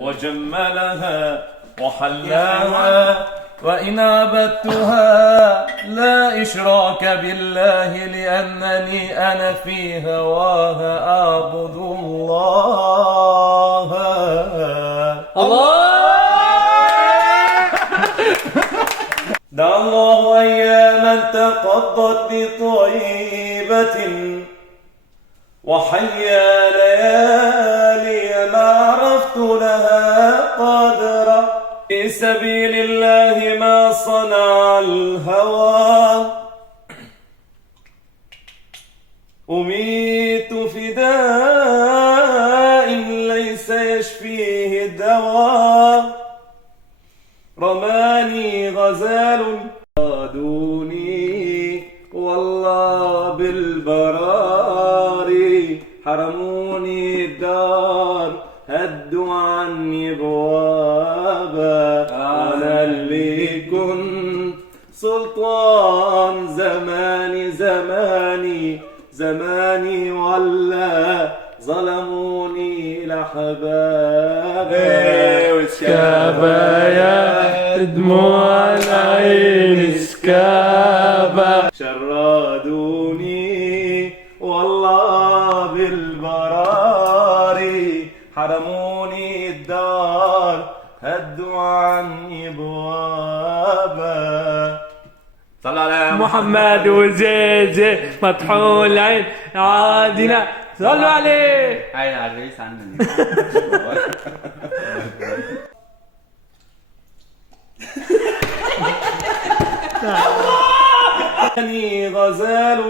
وجملها وحلاها وإن عبدتها لا إشراك بالله لأنني أنا في هواها أعبد الله. دعا الله أياما تقضت بطيبة وحيا ليالي ما عرفت لها قدرا في سبيل الله ما صنع الهوى أميت فداء ليس يشفيه الدواء رماني غزال قادوني والله بالبراري حرموني الدار هدوا عني بوابا أنا اللي كنت سلطان زماني ولا ظلموني لحبابا سكابة يا دموع العين سكابة شردوني والله بالبراري حرموني الدار هدوا عني بوابا. صلى على محمد وزيزي مطحون العين عادنا صلوا عليه. هاي الرئيس عندنا غزال